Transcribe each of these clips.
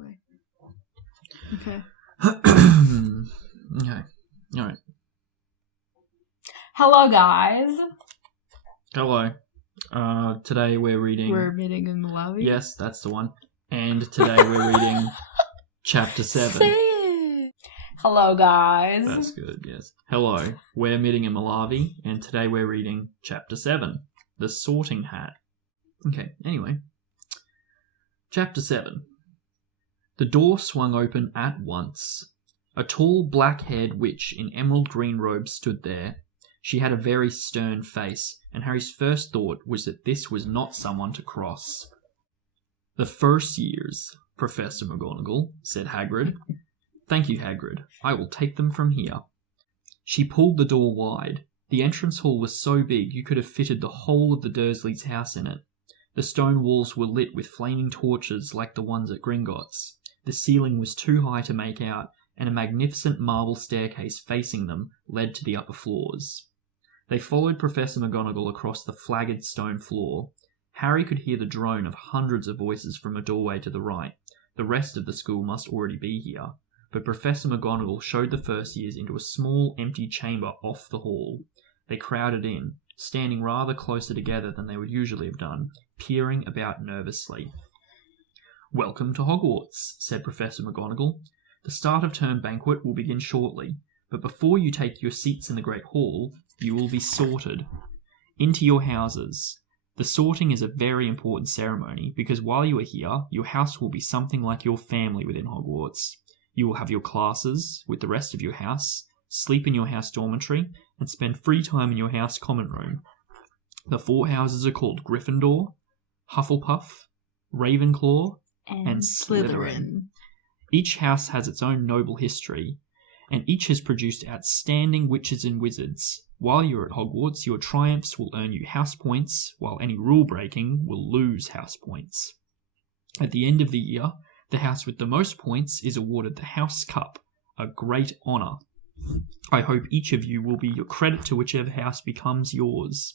Okay. Okay. Alright. Hello, guys. Hello. Today we're reading... We're meeting in Molavi? Yes, that's the one. And today we're reading Chapter 7. Say it! Hello, guys. That's good, yes. Hello. We're meeting in Molavi, and today we're reading Chapter 7, The Sorting Hat. Okay, anyway. Chapter 7. The door swung open at once. A tall, black-haired witch in emerald green robes stood there. She had a very stern face, and Harry's first thought was that this was not someone to cross. "The first years, Professor McGonagall," said Hagrid. "Thank you, Hagrid. I will take them from here." She pulled the door wide. The entrance hall was so big you could have fitted the whole of the Dursleys' house in it. The stone walls were lit with flaming torches like the ones at Gringotts. The ceiling was too high to make out, and a magnificent marble staircase facing them led to the upper floors. They followed Professor McGonagall across the flagged stone floor. Harry could hear the drone of hundreds of voices from a doorway to the right. The rest of the school must already be here. But Professor McGonagall showed the first years into a small, empty chamber off the hall. They crowded in, standing rather closer together than they would usually have done, peering about nervously. "Welcome to Hogwarts," said Professor McGonagall. "The start of term banquet will begin shortly, but before you take your seats in the Great Hall, you will be sorted into your houses. The sorting is a very important ceremony, because while you are here, your house will be something like your family within Hogwarts. You will have your classes with the rest of your house, sleep in your house dormitory, and spend free time in your house common room. The 4 houses are called Gryffindor, Hufflepuff, Ravenclaw, and Slytherin. Each house has its own noble history, and each has produced outstanding witches and wizards. While you're at Hogwarts, your triumphs will earn you house points, while any rule-breaking will lose house points. At the end of the year, the house with the most points is awarded the House Cup, a great honour. I hope each of you will be your credit to whichever house becomes yours.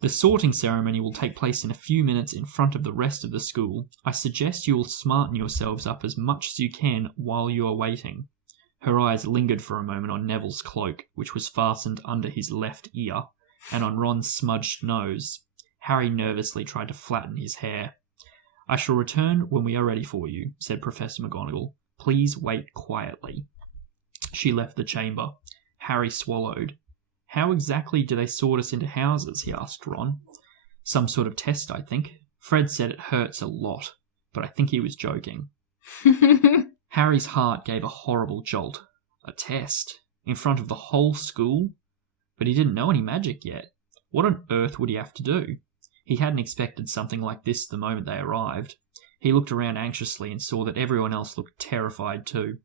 The sorting ceremony will take place in a few minutes in front of the rest of the school. I suggest you will smarten yourselves up as much as you can while you are waiting." Her eyes lingered for a moment on Neville's cloak, which was fastened under his left ear, and on Ron's smudged nose. Harry nervously tried to flatten his hair. "I shall return when we are ready for you," said Professor McGonagall. "Please wait quietly." She left the chamber. Harry swallowed. "How exactly do they sort us into houses?" he asked Ron. "Some sort of test, I think. Fred said it hurts a lot, but I think he was joking." Harry's heart gave a horrible jolt. A test? In front of the whole school? But he didn't know any magic yet. What on earth would he have to do? He hadn't expected something like this the moment they arrived. He looked around anxiously and saw that everyone else looked terrified too.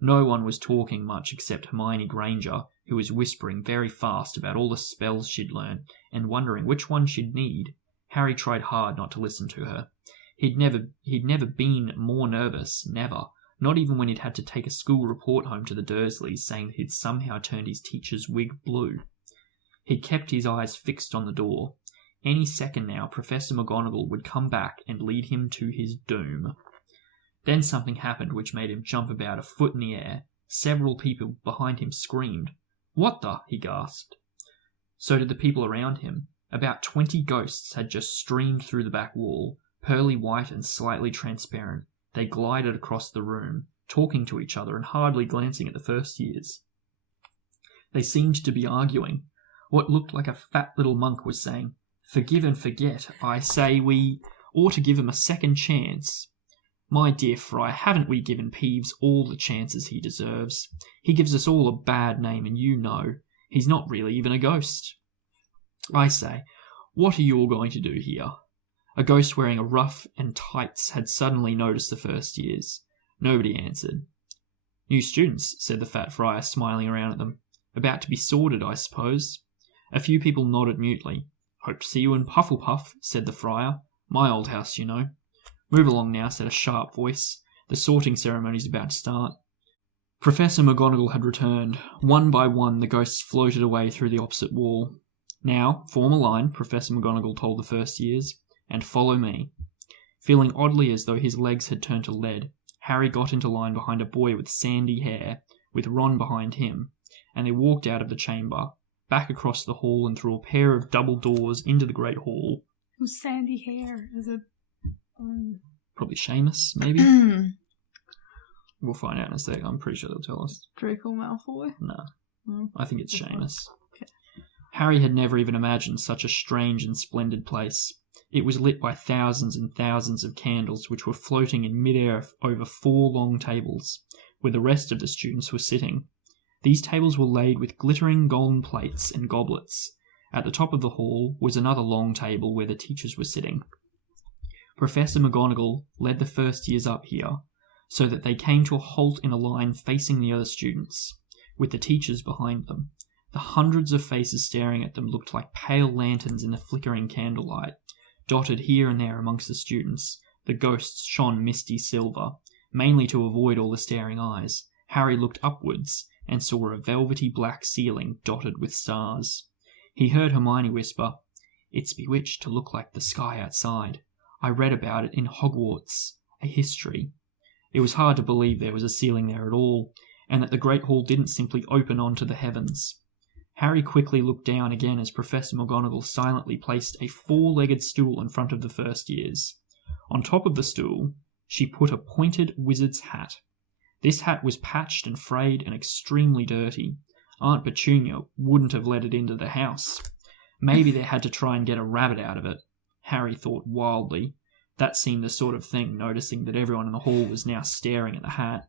No one was talking much except Hermione Granger, who was whispering very fast about all the spells she'd learned and wondering which one she'd need. Harry tried hard not to listen to her. He'd never been more nervous, never. Not even when he'd had to take a school report home to the Dursleys saying that he'd somehow turned his teacher's wig blue. He'd kept his eyes fixed on the door. Any second now, Professor McGonagall would come back and lead him to his doom. Then something happened which made him jump about a foot in the air. Several people behind him screamed. "What the?" he gasped. So did the people around him. About 20 ghosts had just streamed through the back wall, pearly white and slightly transparent. They glided across the room, talking to each other and hardly glancing at the first years. They seemed to be arguing. What looked like a fat little monk was saying, "Forgive and forget. I say we ought to give him a second chance. My dear Friar, haven't we given Peeves all the chances he deserves? He gives us all a bad name, and you know. He's not really even a ghost. I say, what are you all going to do here?" A ghost wearing a ruff and tights had suddenly noticed the first years. Nobody answered. "New students," said the fat friar, smiling around at them. "About to be sorted, I suppose." A few people nodded mutely. "Hope to see you in Pufflepuff," said the friar. "My old house, you know." "Move along now," said a sharp voice. "The sorting ceremony's about to start." Professor McGonagall had returned. One by one, the ghosts floated away through the opposite wall. "Now, form a line," Professor McGonagall told the first years, "and follow me." Feeling oddly as though his legs had turned to lead, Harry got into line behind a boy with sandy hair, with Ron behind him, and they walked out of the chamber, back across the hall and through a pair of double doors into the great hall. Who's sandy hair? Is it... Probably Seamus, maybe? We'll find out in a sec. I'm pretty sure they'll tell us. Draco Malfoy? No, I think it's Seamus. Okay. Harry had never even imagined such a strange and splendid place. It was lit by thousands and thousands of candles which were floating in mid-air over 4 long tables, where the rest of the students were sitting. These tables were laid with glittering golden plates and goblets. At the top of the hall was another long table where the teachers were sitting. Professor McGonagall led the first years up here, so that they came to a halt in a line facing the other students, with the teachers behind them. The hundreds of faces staring at them looked like pale lanterns in the flickering candlelight. Dotted here and there amongst the students, the ghosts shone misty silver. Mainly to avoid all the staring eyes, Harry looked upwards and saw a velvety black ceiling dotted with stars. He heard Hermione whisper, "It's bewitched to look like the sky outside. I read about it in Hogwarts, a history." It was hard to believe there was a ceiling there at all, and that the Great Hall didn't simply open onto the heavens. Harry quickly looked down again as Professor McGonagall silently placed a 4-legged stool in front of the first years. On top of the stool, she put a pointed wizard's hat. This hat was patched and frayed and extremely dirty. Aunt Petunia wouldn't have let it into the house. Maybe they had to try and get a rabbit out of it. Harry thought wildly. That seemed the sort of thing, noticing that everyone in the hall was now staring at the hat.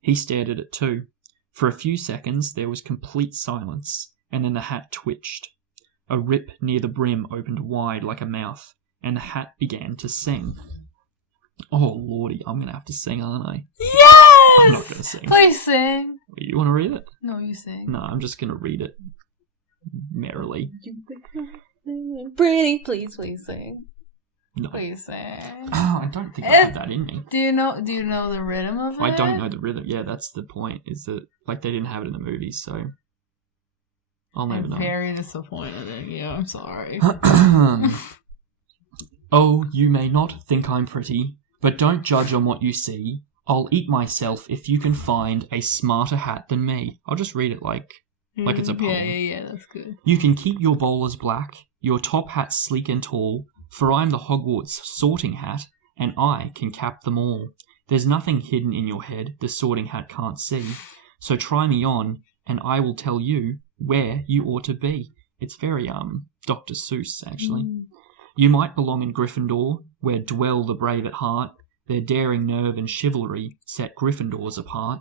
He stared at it too. For a few seconds there was complete silence, and then the hat twitched. A rip near the brim opened wide like a mouth, and the hat began to sing. Oh lordy, I'm going to have to sing, aren't I? Yes! I'm not going to sing. Please sing. You want to read it? No, you sing. No, I'm just going to read it merrily. Pretty, please sing. No. Please sing. I don't think I have that in me. Do you know the rhythm of it? I don't know the rhythm. Yeah, that's the point, is that like they didn't have it in the movies, so I'll never know. I'm very disappointed in you. I'm sorry. Oh, you may not think I'm pretty, but don't judge on what you see. I'll eat myself if you can find a smarter hat than me. I'll just read it like it's a poem. Yeah, that's good. You can keep your bowlers black, your top hat sleek and tall, for I'm the Hogwarts sorting hat, and I can cap them all. There's nothing hidden in your head the sorting hat can't see, so try me on, and I will tell you where you ought to be. It's very, Dr. Seuss, actually. You might belong in Gryffindor, where dwell the brave at heart. Their daring nerve and chivalry set Gryffindors apart.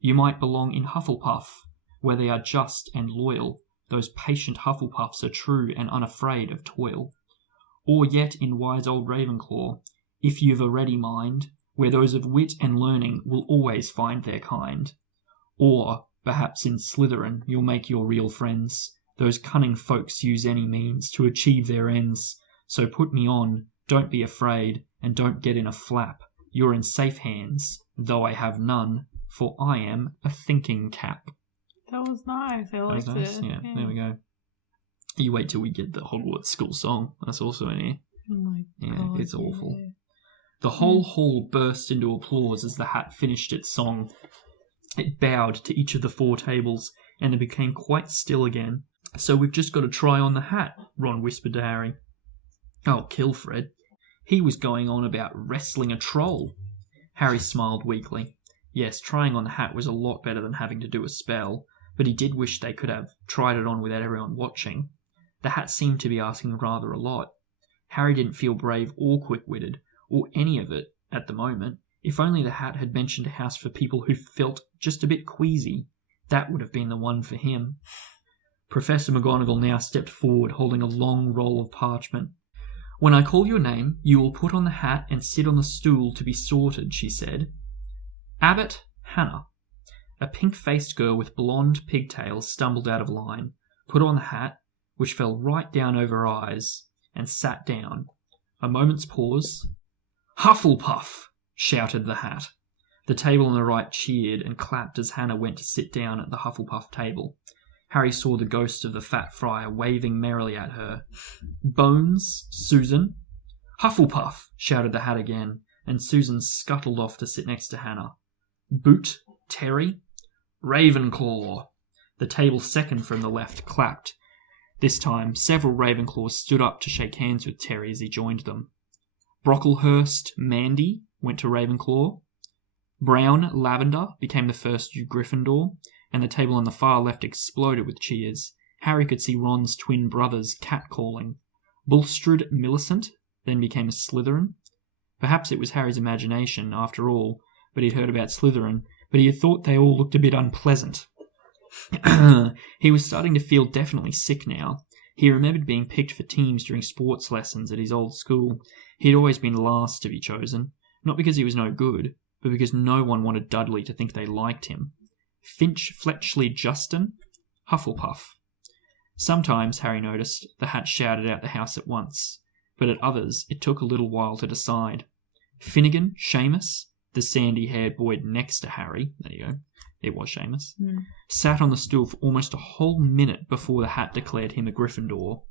You might belong in Hufflepuff, where they are just and loyal. Those patient Hufflepuffs are true and unafraid of toil. Or yet in wise old Ravenclaw, if you've a ready mind, where those of wit and learning will always find their kind. Or, perhaps in Slytherin you'll make your real friends. Those cunning folks use any means to achieve their ends. So put me on, don't be afraid, and don't get in a flap. You're in safe hands, though I have none, for I am a thinking cap. That was nice. I liked it. Yeah, there we go. You wait till we get the Hogwarts school song. That's also in here. Oh my God, it's awful. The whole hall burst into applause as the hat finished its song. It bowed to each of the 4 tables, and it became quite still again. So we've just got to try on the hat, Ron whispered to Harry. Oh, kill Fred. He was going on about wrestling a troll. Harry smiled weakly. Yes, trying on the hat was a lot better than having to do a spell, but he did wish they could have tried it on without everyone watching. The hat seemed to be asking rather a lot. Harry didn't feel brave or quick-witted, or any of it, at the moment. If only the hat had mentioned a house for people who felt just a bit queasy. That would have been the one for him. Professor McGonagall now stepped forward, holding a long roll of parchment. When I call your name, you will put on the hat and sit on the stool to be sorted, she said. Abbott Hannah. A pink-faced girl with blonde pigtails stumbled out of line, put on the hat, which fell right down over her eyes, and sat down. A moment's pause. Hufflepuff! Shouted the hat. The table on the right cheered and clapped as Hannah went to sit down at the Hufflepuff table. Harry saw the ghost of the fat friar waving merrily at her. Bones, Susan? "Hufflepuff!" shouted the Hat again, and Susan scuttled off to sit next to Hannah. "Boot, Terry?" "Ravenclaw!" The table second from the left clapped. This time, several Ravenclaws stood up to shake hands with Terry as he joined them. "Brocklehurst Mandy" went to Ravenclaw. "Brown Lavender" became the first Gryffindor, and the table on the far left exploded with cheers. Harry could see Ron's twin brothers catcalling. "Bulstrode Millicent" then became a Slytherin. Perhaps it was Harry's imagination, after all, but he'd heard about Slytherin, but he had thought they all looked a bit unpleasant. He was starting to feel definitely sick now. He remembered being picked for teams during sports lessons at his old school. He had always been last to be chosen, not because he was no good, but because no one wanted Dudley to think they liked him. Finch Fletchley Justin? Hufflepuff. Sometimes, Harry noticed, the Hat shouted out the house at once, but at others it took a little while to decide. Finnegan Seamus, the sandy-haired boy next to Harry, there you go, it was Seamus, sat on the stool for almost a whole minute before the Hat declared him a Gryffindor.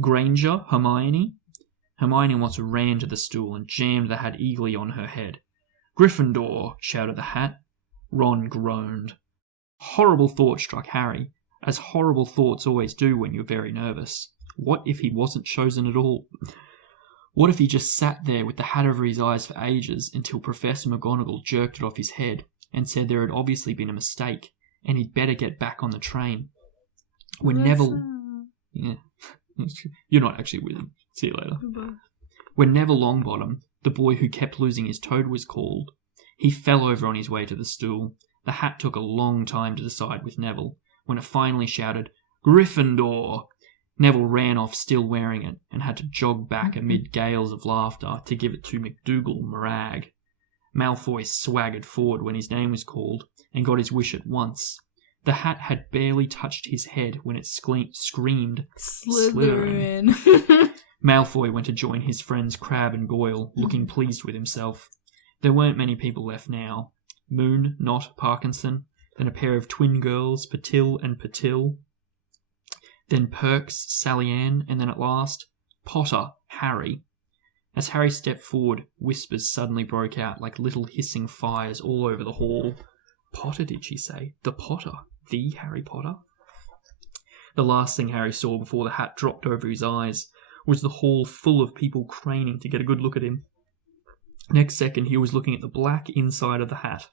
Granger Hermione? Hermione once ran to the stool and jammed the Hat eagerly on her head. "Gryffindor!" shouted the Hat. Ron groaned. Horrible thought struck Harry, as horrible thoughts always do when you're very nervous. What if he wasn't chosen at all? What if he just sat there with the hat over his eyes for ages until Professor McGonagall jerked it off his head and said there had obviously been a mistake and he'd better get back on the train? When Neville... Yeah, you're not actually with him. See you later. Goodbye. When Neville Longbottom, the boy who kept losing his toad, was called, he fell over on his way to the stool. The Hat took a long time to decide with Neville. When it finally shouted, "Gryffindor!" Neville ran off still wearing it and had to jog back amid gales of laughter to give it to McDougal Morag. Malfoy swaggered forward when his name was called and got his wish at once. The Hat had barely touched his head when it screamed, "Slytherin!" Malfoy went to join his friends Crabbe and Goyle, looking pleased with himself. There weren't many people left now. Moon, Knott, Parkinson, then a pair of twin girls, Patil and Patil, then Perks, Sally Ann, and then at last, Potter, Harry. As Harry stepped forward, whispers suddenly broke out like little hissing fires all over the hall. Potter, did she say? The Potter? The Harry Potter? The last thing Harry saw before the Hat dropped over his eyes was the hall full of people craning to get a good look at him. Next second, he was looking at the black inside of the Hat.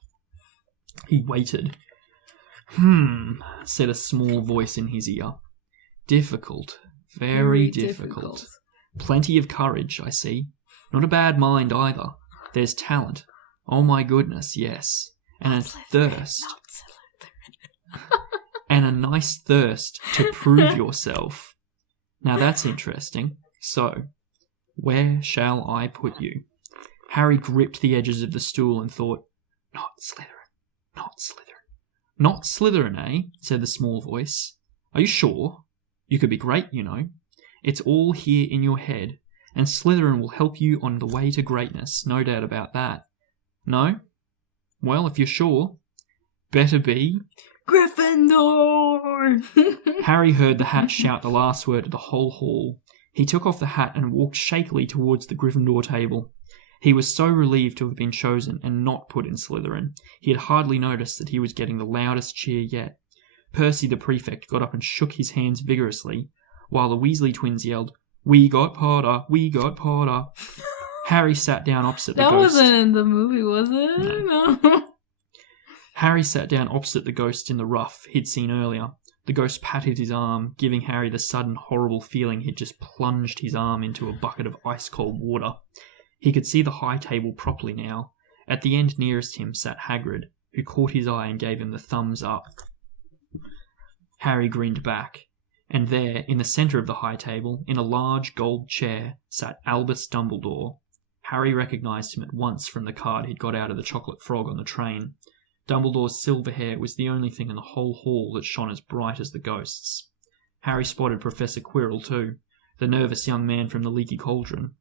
He waited. Said a small voice in his ear. Difficult. Very difficult. Plenty of courage, I see. Not a bad mind either. There's talent. Oh my goodness, yes. And a thirst. And a nice thirst to prove yourself. Now that's interesting. So, where shall I put you? Harry gripped the edges of the stool and thought, Not Slytherin. Not Slytherin. Not Slytherin, eh? Said the small voice. Are you sure? You could be great, you know. It's all here in your head, and Slytherin will help you on the way to greatness, no doubt about that. No? Well, if you're sure, better be... Gryffindor! Harry heard the Hat shout the last word to the whole hall. He took off the hat and walked shakily towards the Gryffindor table. He was so relieved to have been chosen and not put in Slytherin. He had hardly noticed that he was getting the loudest cheer yet. Percy the prefect got up and shook his hands vigorously, while the Weasley twins yelled, "We got Potter! We got Potter!" Harry sat down opposite the ghost. That wasn't in the movie, was it? No. Harry sat down opposite the ghost in the rough he'd seen earlier. The ghost patted his arm, giving Harry the sudden horrible feeling he'd just plunged his arm into a bucket of ice-cold water. He could see the high table properly now. At the end nearest him sat Hagrid, who caught his eye and gave him the thumbs up. Harry grinned back, and there, in the centre of the high table, in a large gold chair, sat Albus Dumbledore. Harry recognised him at once from the card he'd got out of the Chocolate Frog on the train. Dumbledore's silver hair was the only thing in the whole hall that shone as bright as the ghost's. Harry spotted Professor Quirrell too, the nervous young man from the Leaky Cauldron.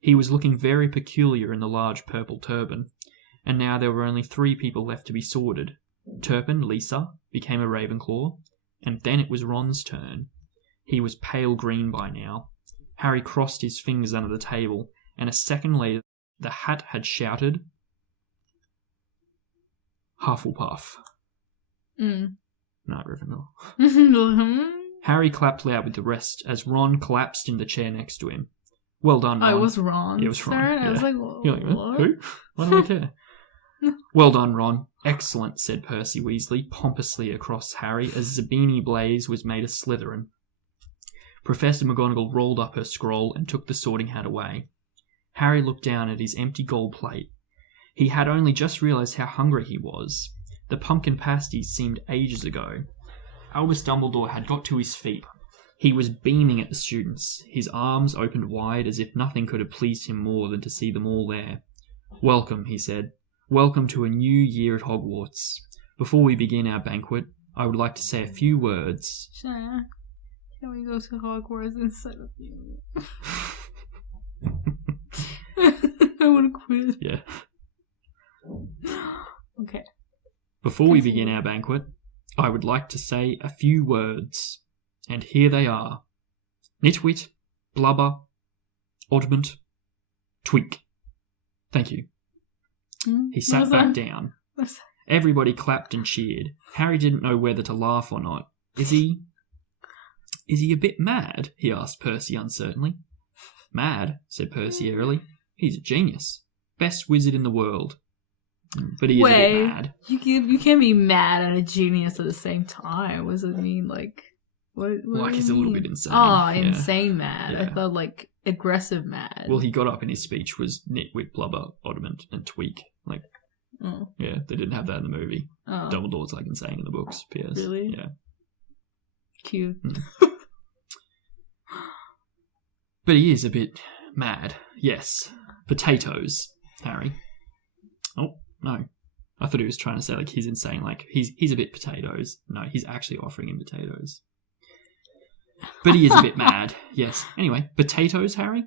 He was looking very peculiar in the large purple turban, and now there were only 3 people left to be sorted. Turpin, Lisa, became a Ravenclaw, and then it was Ron's turn. He was pale green by now. Harry crossed his fingers under the table and a second later the hat had shouted, Hufflepuff. Mm. No, Gryffindor. I Harry clapped loud with the rest as Ron collapsed in the chair next to him. Well done, Ron. was Ron. Yeah, it was Ron. Turn. Yeah. I was like, You're like, what? who? Why do I care? Well done, Ron. Excellent, said Percy Weasley pompously across Harry as Zabini Blaze was made a Slytherin. Professor McGonagall rolled up her scroll and took the sorting hat away. Harry looked down at his empty gold plate. He had only just realised how hungry he was. The pumpkin pasties seemed ages ago. Albus Dumbledore had got to his feet. He was beaming at the students, his arms opened wide as if nothing could have pleased him more than to see them all there. Welcome, he said. Welcome to a new year at Hogwarts. Before we begin our banquet, I would like to say a few words. Sure. Can we go to Hogwarts instead of you? I want to quit. Yeah. Okay. Before we begin our banquet, I would like to say a few words. And here they are. Nitwit, blubber, oddment, tweak. Thank you. He sat back down. Everybody clapped and cheered. Harry didn't know whether to laugh or not. Is he a bit mad? He asked Percy uncertainly. Mad, said Percy airily. He's a genius. Best wizard in the world. But he is a bit mad. You can't be mad and a genius at the same time. What does it mean? Like, what like he's a little bit insane. Oh, yeah. Insane mad. Yeah. I thought like aggressive mad. Well, he got up in his speech was nitwit, blubber, oddment, and tweak. Like, yeah, they didn't have that in the movie. Oh. Dumbledore's like insane in the books. P.S. Really? Yeah. Cute. But he is a bit mad. Yes. Potatoes, Harry. Oh, no. I thought he was trying to say, like, he's insane. Like, he's a bit potatoes. No, he's actually offering him potatoes. But he is a bit mad. Yes. Anyway, potatoes, Harry?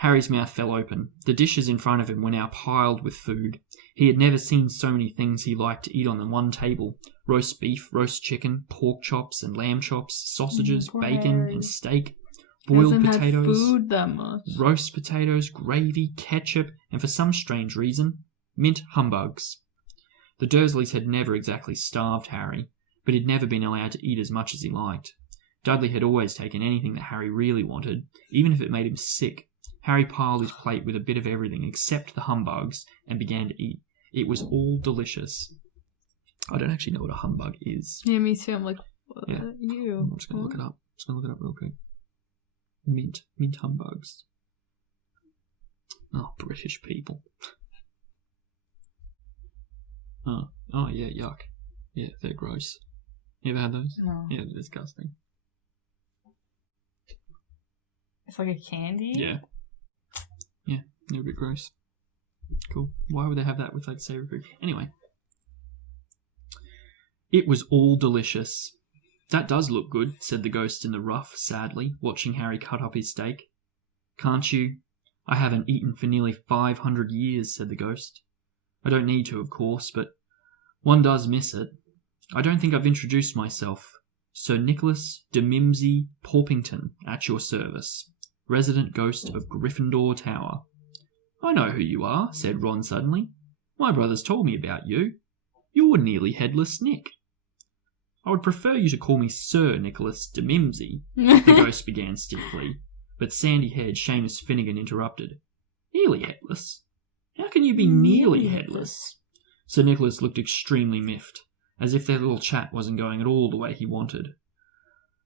Harry's mouth fell open. The dishes in front of him were now piled with food. He had never seen so many things he liked to eat on the one table. Roast beef, roast chicken, pork chops and lamb chops, sausages, bacon and steak, boiled potatoes, food that much. Roast potatoes, gravy, ketchup, and for some strange reason, mint humbugs. The Dursleys had never exactly starved Harry, but he'd never been allowed to eat as much as he liked. Dudley had always taken anything that Harry really wanted, even if it made him sick. Harry piled his plate with a bit of everything except the humbugs and began to eat. It was all delicious. I don't actually know what a humbug is. Yeah, me too. I'm like, what? Yeah. You? I'm just going to look it up. Just going to look it up real quick. Mint humbugs. Oh, British people. Oh, yeah, yuck. Yeah, they're gross. You ever had those? No. Yeah, they're disgusting. It's like a candy? Yeah. Yeah, they're a bit gross. Cool. Why would they have that with, like, savoury food? Anyway. It was all delicious. That does look good, said the ghost in the ruff, sadly, watching Harry cut up his steak. Can't you? I haven't eaten for nearly 500 years, said the ghost. I don't need to, of course, but one does miss it. I don't think I've introduced myself. Sir Nicholas de Mimsy Porpington, at your service, resident ghost of Gryffindor Tower. I know who you are, said Ron suddenly. My brothers told me about you. You're Nearly Headless Nick. I would prefer you to call me Sir Nicholas de Mimsy, the ghost began stiffly, but sandy-haired Seamus Finnegan interrupted. Nearly headless? How can you be nearly headless? Sir Nicholas looked extremely miffed, as if their little chat wasn't going at all the way he wanted.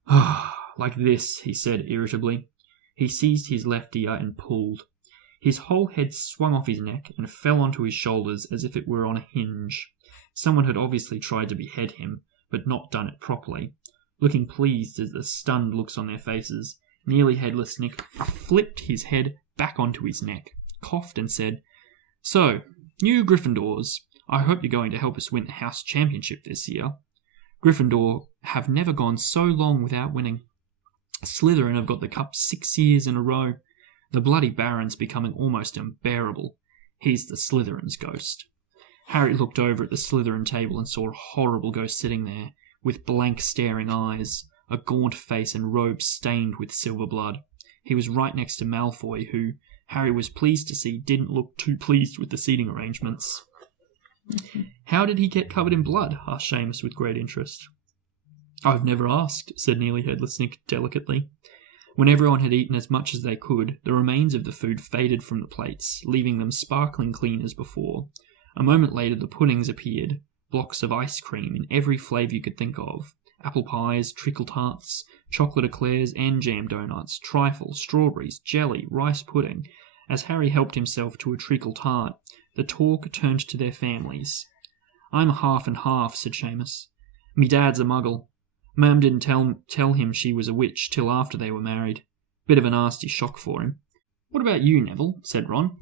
Ah, like this, he said irritably. He seized his left ear and pulled. His whole head swung off his neck and fell onto his shoulders as if it were on a hinge. Someone had obviously tried to behead him, but not done it properly. Looking pleased at the stunned looks on their faces, Nearly Headless Nick flipped his head back onto his neck, coughed and said, So, you Gryffindors, I hope you're going to help us win the House Championship this year. Gryffindor have never gone so long without winning. Slytherin have got the cup 6 years in a row. The bloody Baron's becoming almost unbearable. He's the Slytherin's ghost. Harry looked over at the Slytherin table and saw a horrible ghost sitting there, with blank staring eyes, a gaunt face and robes stained with silver blood. He was right next to Malfoy, who Harry was pleased to see didn't look too pleased with the seating arrangements. "How did he get covered in blood?" asked Seamus with great interest. "I've never asked," said Nearly Headless Nick delicately. When everyone had eaten as much as they could, the remains of the food faded from the plates, leaving them sparkling clean as before. A moment later the puddings appeared, blocks of ice cream in every flavour you could think of. Apple pies, treacle tarts, chocolate eclairs and jam donuts, trifles, strawberries, jelly, rice pudding. As Harry helped himself to a treacle tart, the talk turned to their families. "I'm half and half," said Seamus. "Me dad's a muggle. Mum didn't tell him she was a witch till after they were married. Bit of a nasty shock for him." "What about you, Neville?" said Ron.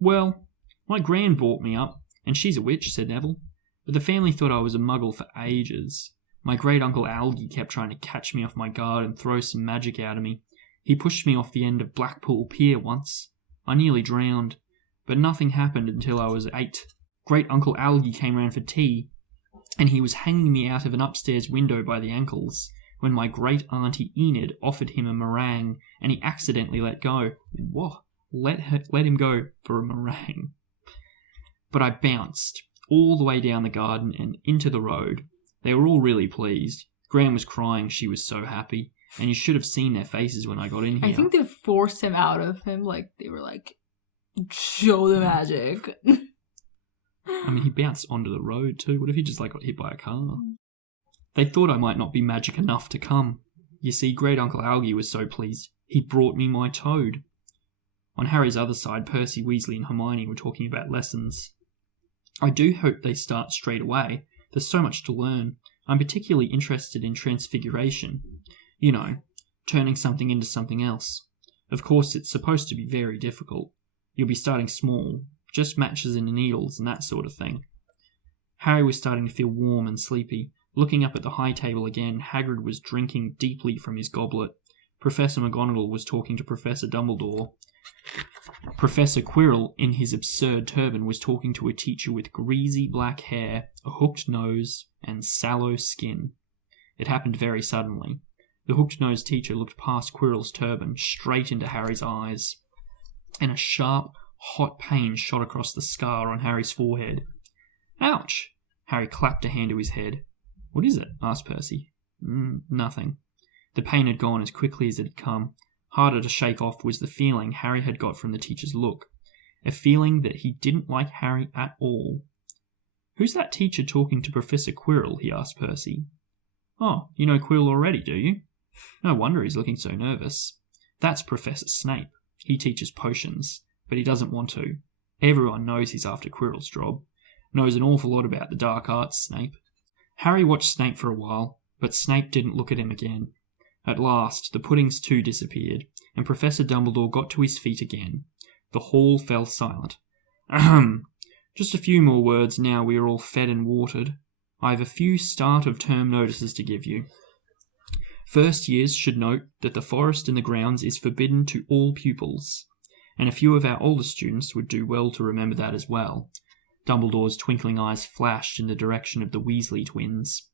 "Well, my gran brought me up, and she's a witch," said Neville. "But the family thought I was a muggle for ages. My great-uncle Algie kept trying to catch me off my guard and throw some magic out of me. He pushed me off the end of Blackpool Pier once. I nearly drowned, but nothing happened until I was 8. Great-uncle Algie came round for tea, and he was hanging me out of an upstairs window by the ankles, when my great-auntie Enid offered him a meringue, and he accidentally let go." What? Let him go for a meringue. "But I bounced all the way down the garden and into the road. They were all really pleased. Gran was crying, she was so happy, and you should have seen their faces when I got in here." I think they forced him out of him. Like, they were like, show the magic. I mean, he bounced onto the road too. What if he just got hit by a car? "They thought I might not be magic enough to come. You see, great-uncle Algie was so pleased, he brought me my toad." On Harry's other side, Percy, Weasley and Hermione were talking about lessons. "I do hope they start straight away. There's so much to learn. I'm particularly interested in transfiguration. You know, turning something into something else. Of course, it's supposed to be very difficult. You'll be starting small, just matches and needles and that sort of thing." Harry was starting to feel warm and sleepy. Looking up at the high table again, Hagrid was drinking deeply from his goblet. Professor McGonagall was talking to Professor Dumbledore. Professor Quirrell, in his absurd turban, was talking to a teacher with greasy black hair, a hooked nose, and sallow skin. It happened very suddenly. The hooked-nosed teacher looked past Quirrell's turban, straight into Harry's eyes, and a sharp, hot pain shot across the scar on Harry's forehead. "Ouch!" Harry clapped a hand to his head. "What is it?" asked Percy. Nothing." The pain had gone as quickly as it had come. Harder to shake off was the feeling Harry had got from the teacher's look. A feeling that he didn't like Harry at all. "Who's that teacher talking to Professor Quirrell?" he asked Percy. "Oh, you know Quirrell already, do you? No wonder he's looking so nervous. That's Professor Snape. He teaches potions, but he doesn't want to. Everyone knows he's after Quirrell's job. Knows an awful lot about the dark arts, Snape." Harry watched Snape for a while, but Snape didn't look at him again. At last, the puddings too disappeared, and Professor Dumbledore got to his feet again. The hall fell silent. "Ahem! Just a few more words now we are all fed and watered. I have a few start-of-term notices to give you. First years should note that the forest in the grounds is forbidden to all pupils, and a few of our older students would do well to remember that as well." Dumbledore's twinkling eyes flashed in the direction of the Weasley twins.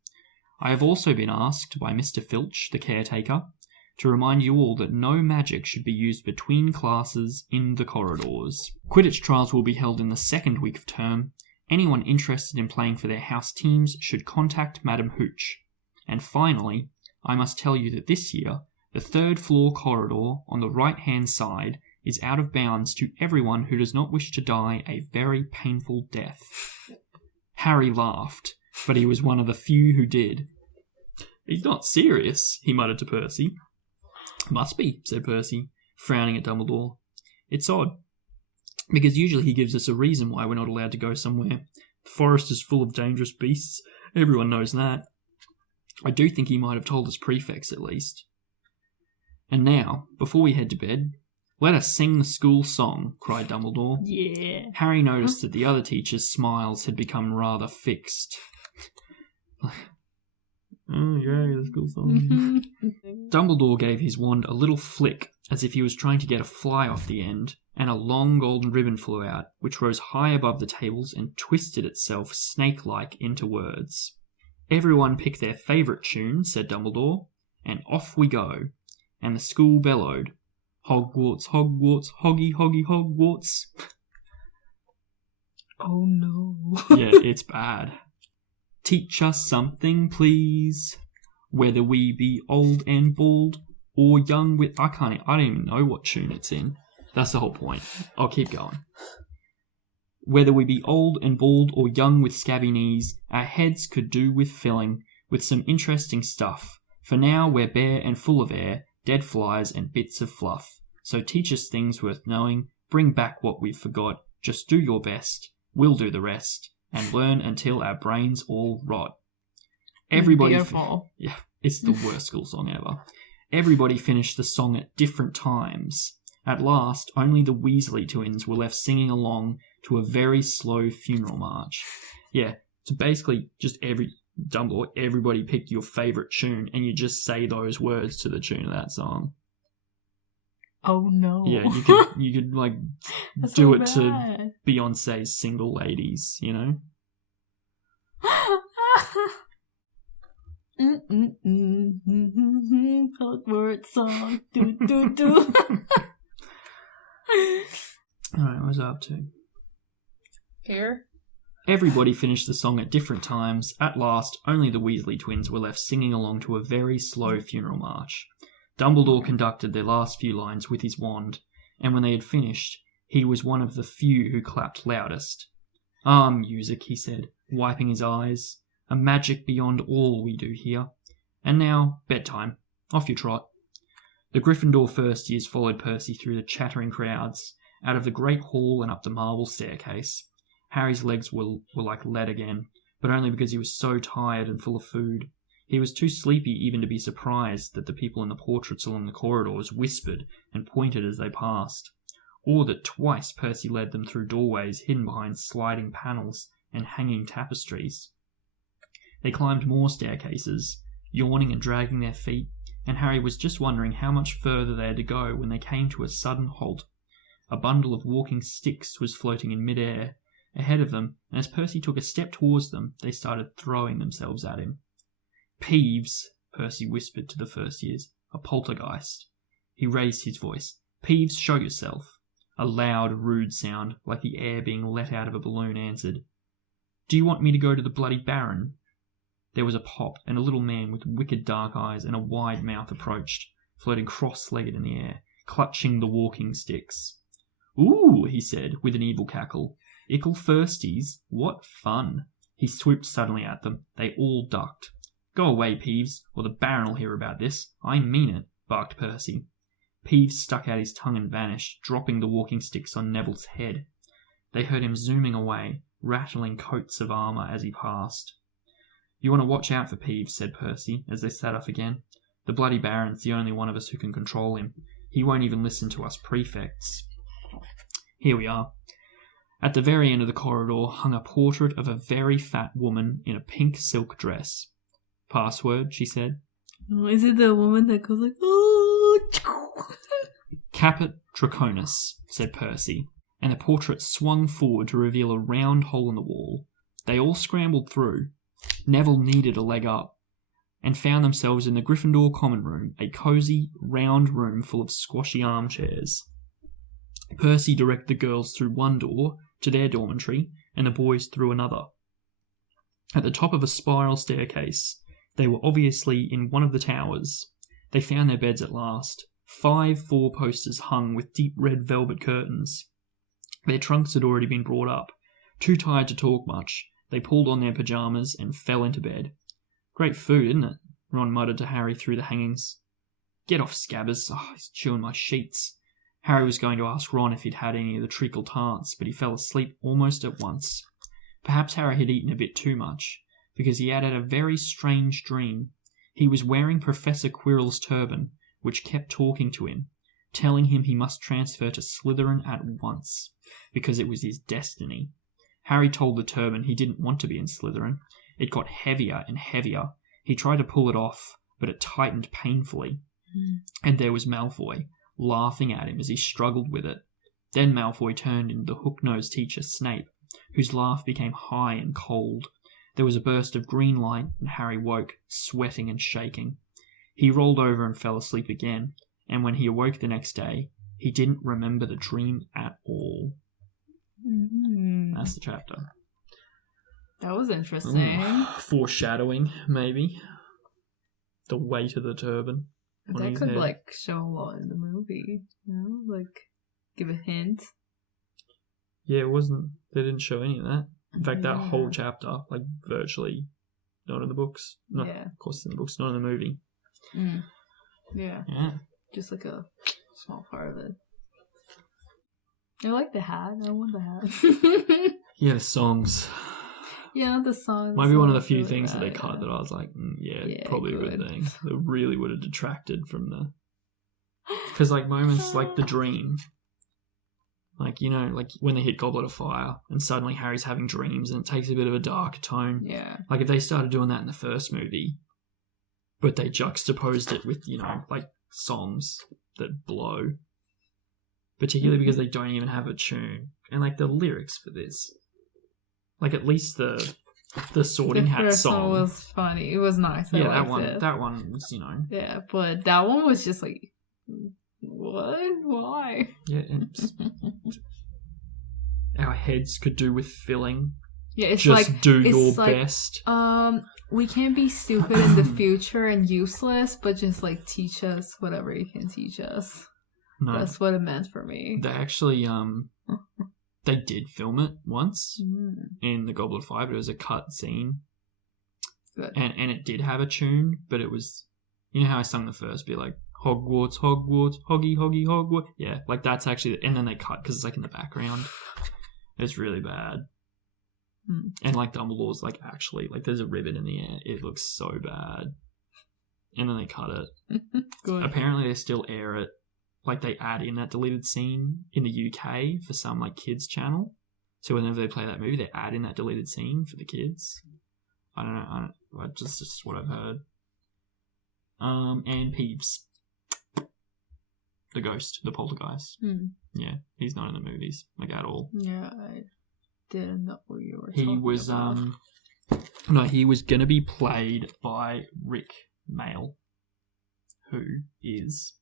"I have also been asked by Mr. Filch, the caretaker, to remind you all that no magic should be used between classes in the corridors. Quidditch trials will be held in the second week of term. Anyone interested in playing for their house teams should contact Madam Hooch. And finally, I must tell you that this year, the third-floor corridor on the right-hand side is out of bounds to everyone who does not wish to die a very painful death." Harry laughed, but he was one of the few who did. "He's not serious," he muttered to Percy. "Must be," said Percy, frowning at Dumbledore. "It's odd, because usually he gives us a reason why we're not allowed to go somewhere. The forest is full of dangerous beasts. Everyone knows that. I do think he might have told us prefects at least. And now, before we head to bed, let us sing the school song," cried Dumbledore. Yeah. Harry noticed that the other teachers' smiles had become rather fixed. "Oh, yeah, the school song." Dumbledore gave his wand a little flick, as if he was trying to get a fly off the end, and a long golden ribbon flew out, which rose high above the tables and twisted itself snake-like into words. "Everyone pick their favourite tune," said Dumbledore, "and off we go." And the school bellowed, Hogwarts, Hogwarts, Hoggy, Hoggy, Hogwarts. Oh no. Yeah, it's bad. Teach us something, please. Whether we be old and bald or young with... I don't even know what tune it's in. That's the whole point. I'll keep going. Whether we be old and bald or young with scabby knees, our heads could do with filling with some interesting stuff. For now we're bare and full of air, dead flies and bits of fluff. So teach us things worth knowing, bring back what we've forgot, just do your best, we'll do the rest, and learn until our brains all rot. Everybody... Beautiful. Yeah, it's the worst school song ever. Everybody finished the song at different times. At last, only the Weasley twins were left singing along to a very slow funeral march. Yeah, so basically just everybody pick your favourite tune and you just say those words to the tune of that song. Oh no. Yeah, you could like That's do so it bad. to Beyonce's Single Ladies, you know? Hogwarts song. Do do do. Alright, what was I up to? Here. Everybody finished the song at different times. At last, only the Weasley twins were left singing along to a very slow funeral march. Dumbledore conducted their last few lines with his wand, and when they had finished, he was one of the few who clapped loudest. Ah, music, he said, wiping his eyes, a magic beyond all we do here. And now, bedtime. Off you trot. The Gryffindor first years followed Percy through the chattering crowds, out of the great hall and up the marble staircase. Harry's legs were like lead again, but only because he was so tired and full of food. He was too sleepy even to be surprised that the people in the portraits along the corridors whispered and pointed as they passed, or that twice Percy led them through doorways hidden behind sliding panels and hanging tapestries. They climbed more staircases, yawning and dragging their feet, and Harry was just wondering how much further they had to go when they came to a sudden halt. A bundle of walking sticks was floating in mid-air ahead of them, and as Percy took a step towards them, they started throwing themselves at him. Peeves, Percy whispered to the first years. A poltergeist. He raised his voice. Peeves, show yourself. A loud, rude sound, like the air being let out of a balloon, answered. Do you want me to go to the Bloody Baron? There was a pop, and a little man with wicked dark eyes and a wide mouth approached, floating cross-legged in the air, clutching the walking sticks. Ooh, he said, with an evil cackle. Ickle firsties, what fun. He swooped suddenly at them. They all ducked. Go away, Peeves, or the Baron'll hear about this. I mean it, barked Percy. Peeves stuck out his tongue and vanished, dropping the walking sticks on Neville's head. They heard him zooming away, rattling coats of armour as he passed. You want to watch out for Peeves, said Percy, as they sat up again. The Bloody Baron's the only one of us who can control him. He won't even listen to us prefects. Here we are. At the very end of the corridor hung a portrait of a very fat woman in a pink silk dress. Password, she said. Oh, is it the woman that goes like, oh? Caput Draconis, said Percy, and the portrait swung forward to reveal a round hole in the wall. They all scrambled through. Neville needed a leg up, and found themselves in the Gryffindor common room, a cosy, round room full of squashy armchairs. Percy directed the girls through one door to their dormitory, and the boys through another. At the top of a spiral staircase, they were obviously in one of the towers. They found their beds at last. 5 4-posters hung with deep red velvet curtains. Their trunks had already been brought up. Too tired to talk much, they pulled on their pyjamas and fell into bed. Great food, isn't it? Ron muttered to Harry through the hangings. Get off, Scabbers. Oh, he's chewing my sheets. Harry was going to ask Ron if he'd had any of the treacle tarts, but he fell asleep almost at once. Perhaps Harry had eaten a bit too much, because he had had a very strange dream. He was wearing Professor Quirrell's turban, which kept talking to him, telling him he must transfer to Slytherin at once, because it was his destiny. Harry told the turban he didn't want to be in Slytherin. It got heavier and heavier. He tried to pull it off, but it tightened painfully. And there was Malfoy, laughing at him as he struggled with it. Then Malfoy turned into the hook-nosed teacher Snape, whose laugh became high and cold. There was a burst of green light, and Harry woke, sweating and shaking. He rolled over and fell asleep again, And when he awoke the next day, he didn't remember the dream at all. That's the chapter. That was interesting. Foreshadowing, maybe. The weight of the turban. That could, like, show a lot in the movie. You know? Like, give a hint. Yeah, it wasn't... They didn't show any of that. In fact, that whole chapter, like, virtually not in the books. Not, yeah. Of course, in the books, not in the movie. Yeah. Yeah. Just, like, a small part of it. I like the hat. I want the hat. Yeah, the songs... Yeah, the song. Might be one of the few really things bad, that they cut that I was like, probably a good thing. It really would have detracted from the... Because, like, moments like the dream, like, you know, like when they hit Goblet of Fire and suddenly Harry's having dreams and it takes a bit of a dark tone. Yeah. Like, if they started doing that in the first movie, but they juxtaposed it with, you know, like, songs that blow, particularly because they don't even have a tune. And, like, the lyrics for this... Like, at least the Sorting Hat song was funny. It was nice. Yeah, that one was, you know. Yeah, but that one was just like, what? Why? Yeah, our heads could do with filling. Yeah, it's just like do your best. We can't be stupid in the future and useless, but just like teach us whatever you can teach us. No, that's what it meant for me. They actually they did film it once in the Goblet of Fire, but it was a cut scene. Good. And it did have a tune, but it was, you know how I sung the first bit, like, Hogwarts, Hogwarts, Hoggy, Hoggy, Hogwarts? Yeah, like, that's actually, and then they cut, because it's, like, in the background. It's really bad. And, like, Dumbledore's, like, actually, like, there's a ribbon in the air. It looks so bad. And then they cut it. Good. Apparently they still air it. Like, they add in that deleted scene in the UK for some, like, kids' channel. So whenever they play that movie, they add in that deleted scene for the kids. I don't know. Just what I've heard. And Peeves. The ghost. The poltergeist. Yeah, he's not in the movies, like, at all. Yeah, I didn't know what you were talking about. No, he was going to be played by Rick Mail, who is...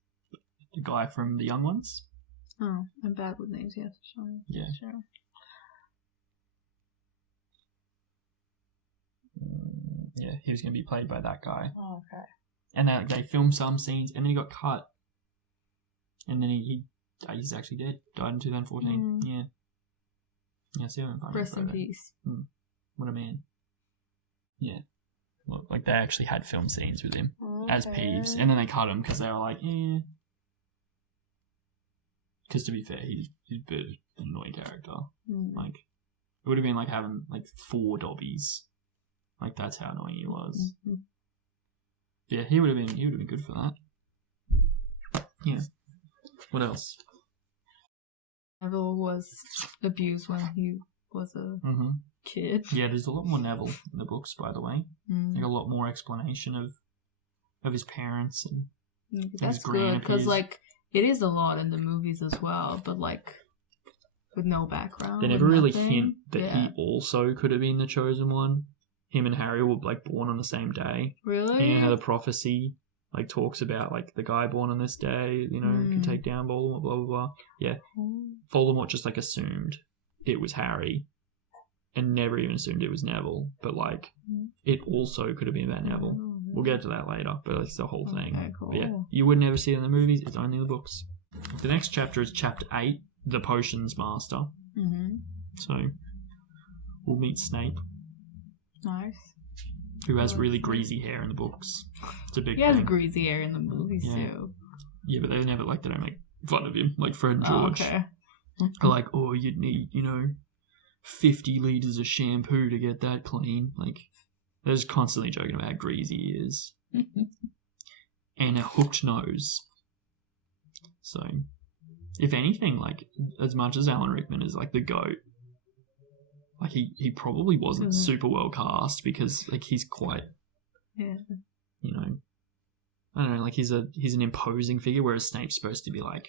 the guy from The Young Ones. Oh, I'm bad with names, yes. Sorry. Yeah. Sure. Yeah, he was going to be played by that guy. Oh, okay. And they filmed some scenes, and then he got cut. And then he's actually dead. Died in 2014. Yeah. Yeah, see, I'm fine. Rest in peace. What a man. Yeah. Look, like, they actually had film scenes with him as Peeves, and then they cut him because they were like, Because to be fair, he's a bit of an annoying character. Like, it would have been like having like 4 Dobbies. Like, that's how annoying he was. Yeah, he would have been good for that. Yeah. What else? Neville was abused when he was a kid. Yeah, there's a lot more Neville in the books, by the way. Like, a lot more explanation of his parents and that's his good because like. It is a lot in the movies as well, but like with no background. They never really hint that he also could have been the chosen one. Him and Harry were like born on the same day. Really? And you know how the prophecy like talks about like the guy born on this day, you know, can take down Voldemort, blah blah blah. Yeah. Voldemort just like assumed it was Harry and never even assumed it was Neville. But like it also could have been about Neville. We'll get to that later, but it's the whole thing. Okay, cool. But yeah, you would never see it in the movies, it's only in the books. The next chapter is chapter 8, The Potions Master. So, we'll meet Snape. Nice. Who has really greasy hair in the books. It's a big thing. He has greasy hair in the movies too. Yeah, but they don't make fun of him, like Fred and George. Oh, okay. Are like, oh, you'd need, 50 litres of shampoo to get that clean. Like, they're just constantly joking about how greasy he is. And a hooked nose. So, if anything, like, as much as Alan Rickman is, like, the GOAT, like, he probably wasn't super well cast because, like, he's quite, I don't know, like, he's an imposing figure, whereas Snape's supposed to be, like,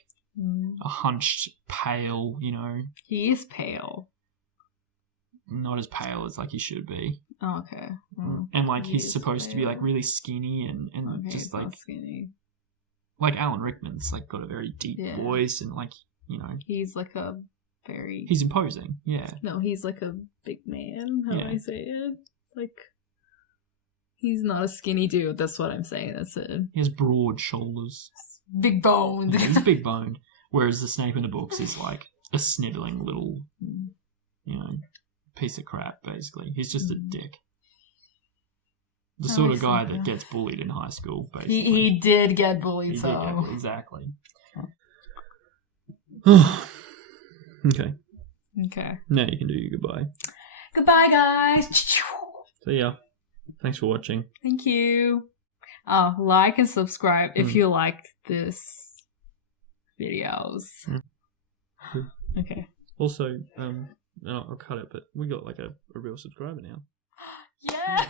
a hunched, pale, He is pale. Not as pale as, like, he should be. Oh, okay. And, like, he's supposed to be, like, really skinny and okay, just, like... skinny. like Alan Rickman's like got a very deep voice and like, you know, he's like a very he's imposing. Yeah. No, he's like a big man. How do I say it? Like he's not a skinny dude. That's what I'm saying. That's it. He has broad shoulders. Big boned. Yeah, he's big boned. Whereas the Snape in the books is like a snivelling little, you know, piece of crap, basically. He's just a dick. The sort of guy that gets bullied in high school, basically. He did get bullied, exactly. Okay. Okay. Now you can do your goodbye. Goodbye, guys. See ya. Thanks for watching. Thank you. Like and subscribe if you liked this videos. Okay. Also, I'll cut it, but we got like a real subscriber now. Yeah.